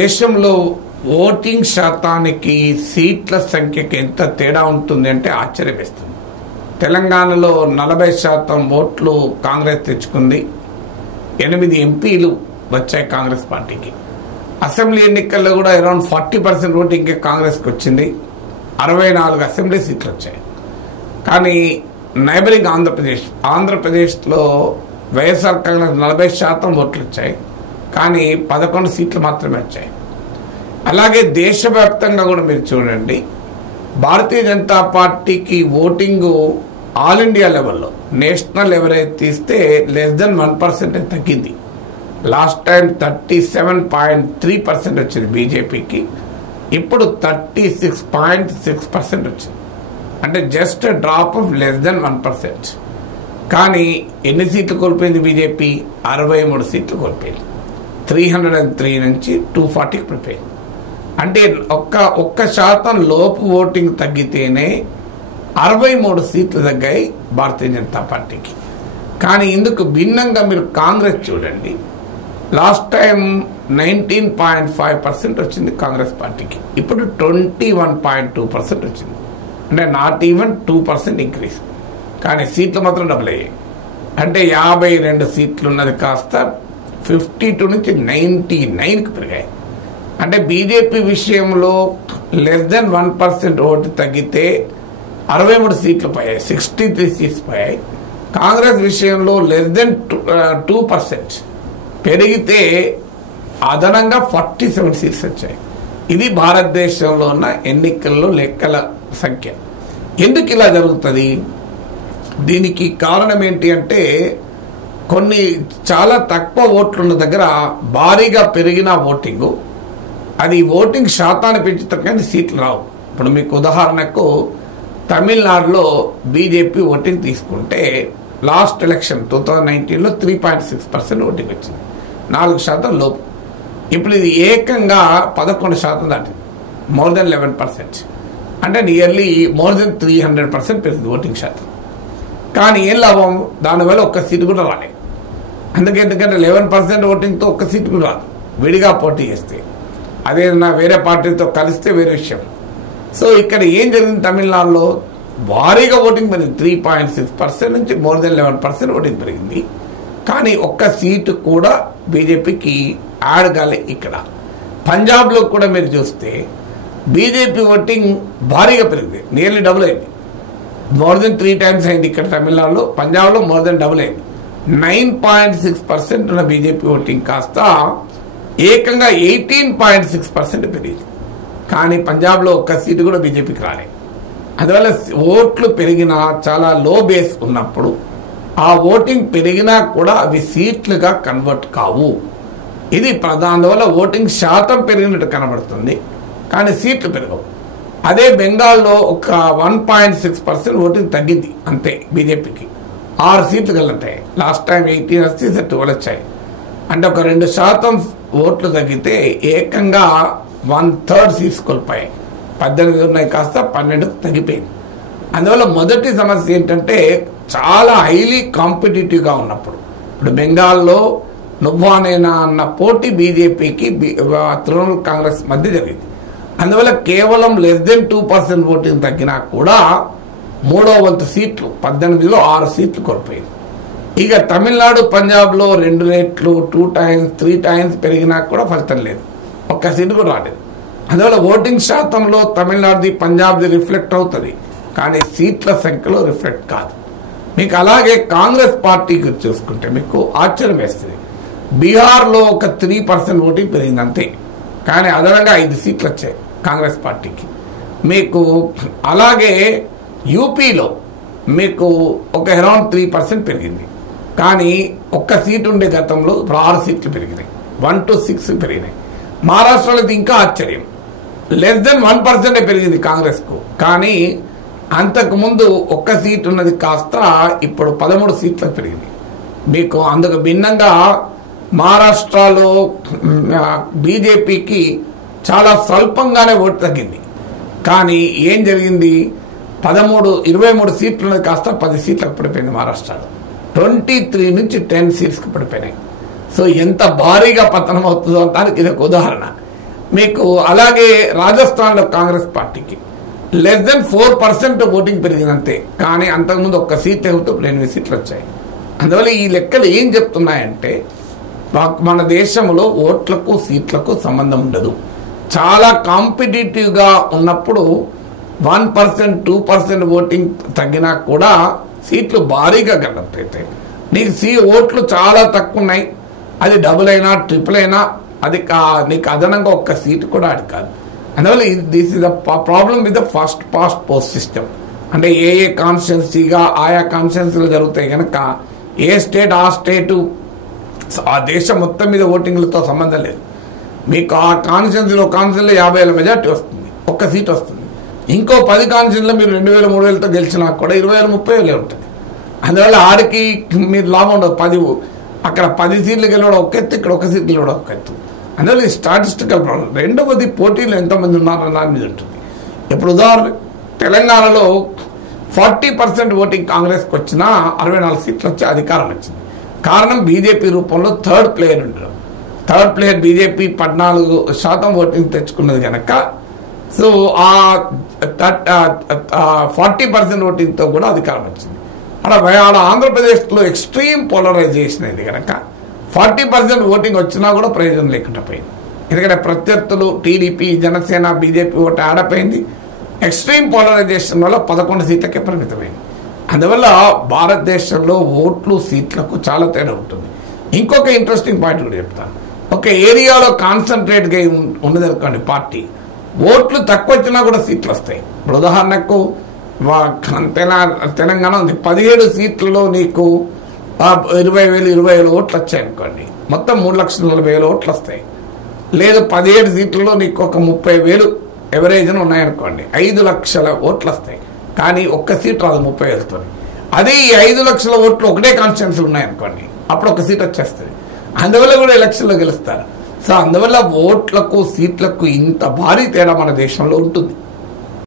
దేశంలో ఓటింగ్ శాతానికి సీట్ల సంఖ్యకి ఎంత తేడా ఉంటుంది అంటే ఆశ్చర్యమేస్తుంది. తెలంగాణలో 40% ఓట్లు కాంగ్రెస్ తెచ్చుకుంది. 8 ఎంపీలు వచ్చాయి కాంగ్రెస్ పార్టీకి. అసెంబ్లీ ఎన్నికల్లో కూడా అరౌండ్ 40% ఓటింగ్ కాంగ్రెస్కి వచ్చింది. 64 అసెంబ్లీ సీట్లు వచ్చాయి. కానీ నైబరింగ్ ఆంధ్రప్రదేశ్లో వైఎస్ఆర్ కాంగ్రెస్ 40% ఓట్లు వచ్చాయి. కానీ 11 సీట్లు మాత్రమే వచ్చాయి. అలాగే దేశవ్యాప్తంగా కూడా మీరు చూడండి, భారతీయ జనతా పార్టీకి ఓటింగు ఆల్ ఇండియా లెవెల్లో నేషనల్ ఎవరైతే తీస్తే <1% తగ్గింది. లాస్ట్ టైం 37.3% వచ్చింది బీజేపీకి, ఇప్పుడు 36.6% వచ్చింది. అంటే జస్ట్ డ్రాప్ ఆఫ్ <1%. కానీ ఎన్ని సీట్లు కోల్పోయింది బీజేపీ? 63 సీట్లు కోల్పోయింది. 303 నుంచి 240 పడిపోయింది. అంటే ఒక్క శాతం లోపు ఓటింగ్ తగ్గితేనే 63 సీట్లు తగ్గాయి భారతీయ జనతా పార్టీకి. కానీ ఇందుకు భిన్నంగా మీరు కాంగ్రెస్ చూడండి, లాస్ట్ టైం 19.5% వచ్చింది కాంగ్రెస్ పార్టీకి, ఇప్పుడు 21.2% వచ్చింది. అంటే నాట్ ఈవెన్ 2% ఇంక్రీజ్. కానీ సీట్లు మాత్రం డబుల్ అయ్యాయి. అంటే 52 సీట్లు ఉన్నది కాస్త 52 నుంచి 99కి పెరిగాయి. అంటే బీజేపీ విషయంలో <1% ఓటు తగ్గితే 63 సీట్లు పోయాయి, 63 సీట్స్ పోయాయి. కాంగ్రెస్ విషయంలో <2% పెరిగితే అదనంగా 47 సీట్స్ వచ్చాయి. ఇది భారతదేశంలో ఉన్న ఎన్నికల్లో లెక్కల సంఖ్య. ఎందుకు ఇలా జరుగుతుంది? దీనికి కారణం ఏంటి అంటే, కొన్ని చాలా తక్కువ ఓట్లున్న దగ్గర భారీగా పెరిగిన ఓటింగు, అది ఓటింగ్ శాతాన్ని పెంచుతారు కానీ సీట్లు రావు. ఇప్పుడు మీకు ఉదాహరణకు తమిళనాడులో బీజేపీ ఓటింగ్ తీసుకుంటే లాస్ట్ ఎలక్షన్ 2019లో 3.6% ఓటింగ్ వచ్చింది, 4% లోపు. ఇప్పుడు ఇది ఏకంగా 11% దాటింది, మోర్ దెన్ 11%. అంటే నియర్లీ మోర్ దెన్ 300% పెరిగింది ఓటింగ్ శాతం. కానీ ఏం లాభం? దానివల్ల ఒక్క సీటు కూడా రాలేదు. ఎందుకంటే 11% ఓటింగ్తో ఒక్క సీటు కూడా రాదు విడిగా పోటీ చేస్తే. అదేదన్నా వేరే పార్టీతో కలిస్తే వేరే విషయం. సో ఇక్కడ ఏం జరిగింది? తమిళనాడులో భారీగా ఓటింగ్ పెరిగింది, 3.6% నుంచి మోర్ దెన్ 11% ఓటింగ్ పెరిగింది. కానీ ఒక్క సీటు కూడా బీజేపీకి యాడ్ కాలే. ఇక్కడ పంజాబ్లో కూడా మీరు చూస్తే బీజేపీ ఓటింగ్ భారీగా పెరిగింది, నియర్లీ డబుల్ అయింది, మోర్ దెన్ 3 times అయింది. ఇక్కడ తమిళనాడులో, పంజాబ్లో మోర్ దెన్ డబుల్ అయింది. 9.6% ఉన్న బీజేపీ ఓటింగ్ కాస్త ఏకంగా 18.6% పెరిగింది. కానీ పంజాబ్లో ఒక్క సీటు కూడా బీజేపీకి రాలేదు. అందువల్ల ఓట్లు పెరిగినా, చాలా లో బేస్ ఉన్నప్పుడు ఆ ఓటింగ్ పెరిగినా కూడా అవి సీట్లుగా కన్వర్ట్ కావు. ఇది అందువల్ల ఓటింగ్ శాతం పెరిగినట్టు కనబడుతుంది కానీ సీట్లు పెరగవు. అదే బెంగాల్లో ఒక 1.6% ఓటింగ్ తగ్గింది అంతే బీజేపీకి, 6 సీట్లు కలింటాయి. లాస్ట్ టైం 18 వస్తే 12 వచ్చాయి. అంటే ఒక 2% ఓట్లు తగ్గితే ఏకంగా 1/3 సీట్స్ కోల్పోయాయి. 18 ఉన్నాయి కాస్త 12 తగ్గిపోయింది. అందువల్ల మొదటి సమస్య ఏంటంటే, చాలా హైలీ కాంపిటేటివ్గా ఉన్నప్పుడు, ఇప్పుడు బెంగాల్లో నువ్వానేనా అన్న పోటీ బీజేపీకి తృణమూల్ కాంగ్రెస్ మధ్య జరిగింది. అందువల్ల కేవలం <2% ఓటింగ్ తగ్గినా కూడా 3వ వంతు సీట్లు 18లో 6 సీట్లు కోల్పోయింది. ఇక తమిళనాడు, పంజాబ్లో 2 రెట్లు 2 times 3 times పెరిగినా కూడా ఫలితం లేదు, ఒక్క సీటు కూడా రాలేదు. అందువల్ల ఓటింగ్ శాతంలో తమిళనాడుది, పంజాబ్ది రిఫ్లెక్ట్ అవుతుంది కానీ సీట్ల సంఖ్యలో రిఫ్లెక్ట్ కాదు. మీకు అలాగే కాంగ్రెస్ పార్టీకి చూసుకుంటే మీకు ఆశ్చర్యం వేస్తుంది. బీహార్లో ఒక 3% ఓటింగ్ పెరిగింది అంతే, కానీ అదనంగా 5 సీట్లు వచ్చాయి కాంగ్రెస్ పార్టీకి. మీకు అలాగే యూపీలో మీకు ఒక అరౌండ్ 3% పెరిగింది, కానీ ఒక్క సీటు ఉండే గతంలో ఇప్పుడు 6 సీట్లు పెరిగినాయి, 1 to 6 పెరిగినాయి. మహారాష్ట్రలో ఇది ఇంకా ఆశ్చర్యం, <1% పెరిగింది కాంగ్రెస్కు, కానీ అంతకుముందు ఒక్క సీటు ఉన్నది కాస్త ఇప్పుడు 13 సీట్లకు పెరిగింది. మీకు అందుకు భిన్నంగా మహారాష్ట్రలో బీజేపీకి చాలా స్వల్పంగానే ఓటు తగ్గింది. కానీ ఏం జరిగింది? 23 సీట్లు ఉన్నది కాస్త 10 సీట్లకు పడిపోయింది మహారాష్ట్రలో. 23 నుంచి 10 సీట్స్కి పడిపోయినాయి. సో ఎంత భారీగా పతనం అవుతుందో దానికి ఇది ఒక ఉదాహరణ. మీకు అలాగే రాజస్థాన్లో కాంగ్రెస్ పార్టీకి లెస్ దెన్ 4% ఓటింగ్ పెరిగిందంతే. కానీ అంతకుముందు ఒక్క సీట్ ఎగుతూ 8 సీట్లు వచ్చాయి. అందువల్ల ఈ లెక్కలు ఏం చెప్తున్నాయంటే మన దేశంలో ఓట్లకు సీట్లకు సంబంధం ఉండదు. చాలా కాంపిటేటివ్గా ఉన్నప్పుడు 1%, 2% ఓటింగ్ తగ్గినా కూడా సీట్లు భారీగా గెలుస్తాయి. నీకు ఓట్లు చాలా తక్కువ ఉన్నాయి, అది డబుల్ అయినా ట్రిపుల్ అయినా అది నీకు అదనంగా ఒక్క సీటు కూడా అది కాదు. అందువల్ల this is the problem with the first past post system. అంటే ఏ కాన్స్టిట్యున్సీగా ఆయా కాన్స్టిట్యున్సీలో జరుగుతాయి కనుక ఏ స్టేట్ ఆ స్టేటు ఆ దేశం మొత్తం మీద ఓటింగ్లతో సంబంధం లేదు. మీకు ఆ కాన్స్టిట్యున్సీలో 50,000 మెజార్టీ వస్తుంది, ఒక్క సీట్ వస్తుంది. ఇంకో 10 కాన్స్టిట్యున్సీలో మీరు 2,000, 3,000తో గెలిచినా కూడా 20,000, 30,000 ఉంటుంది. అందువల్ల ఆడికి మీరు లాభం ఉండదు. అక్కడ 10 సీట్లు గెలవడం ఒక ఎత్తు, ఇక్కడ ఒక సీట్ గెలవడం ఒక ఎత్తు. అందువల్ల ఈ స్టాటిస్టికల్ ప్రాబ్లం. రెండవది పోటీలో ఎంతమంది ఉన్నారన్న దాని మీద ఉంటుంది. ఇప్పుడు ఉదాహరణ తెలంగాణలో 40% ఓటింగ్ కాంగ్రెస్కి వచ్చినా 64 సీట్లు వచ్చి అధికారం వచ్చింది. కారణం బీజేపీ రూపంలో థర్డ్ ప్లేయర్ ఉండడం. థర్డ్ ప్లేయర్ బీజేపీ 14% ఓటింగ్ తెచ్చుకున్నది కనుక సో ఆ 40% ఓటింగ్తో కూడా అధికారం వచ్చింది. ఆడ ఆంధ్రప్రదేశ్లో ఎక్స్ట్రీమ్ పోలరైజేషన్ అయింది కనుక 40% ఓటింగ్ వచ్చినా కూడా ప్రయోజనం లేకుండా పోయింది. ఎందుకంటే ప్రత్యర్థులు టీడీపీ, జనసేన, బీజేపీ ఓటు ఆడపోయింది. ఎక్స్ట్రీమ్ పోలరైజేషన్ వల్ల 11 సీట్లకే పరిమితమైంది. అందువల్ల భారతదేశంలో ఓట్లు సీట్లకు చాలా తేడా ఉంటుంది. ఇంకొక ఇంట్రెస్టింగ్ పాయింట్ కూడా చెప్తాను. ఒక ఏరియాలో కాన్సన్ట్రేట్గా ఉన్నదనుకోండి పార్టీ, ఓట్లు తక్కువ వచ్చినా కూడా సీట్లు వస్తాయి. ఇప్పుడు ఉదాహరణకు తెలంగాణ ఉంది, 17 సీట్లలో నీకు 20,000, 20,000 ఓట్లు వచ్చాయనుకోండి, మొత్తం 3,40,000 ఓట్లు వస్తాయి. లేదు 17 సీట్లలో నీకు ఒక 30,000 ఎవరేజ్ ఉన్నాయనుకోండి, 5 లక్షల ఓట్లు వస్తాయి. కానీ ఒక్క సీట్ రాదు 30,000తో. అదే ఈ 5 లక్షల ఓట్లు ఒకటే కాన్స్టిట్యున్సీలు ఉన్నాయనుకోండి, అప్పుడు ఒక సీట్ వచ్చేస్తుంది. అందువల్ల కూడా ఎలక్షన్లో గెలుస్తారు. సో అందువల్ల ఓట్లకు సీట్లకు ఇంత భారీ తేడా మన దేశంలో ఉంటుంది.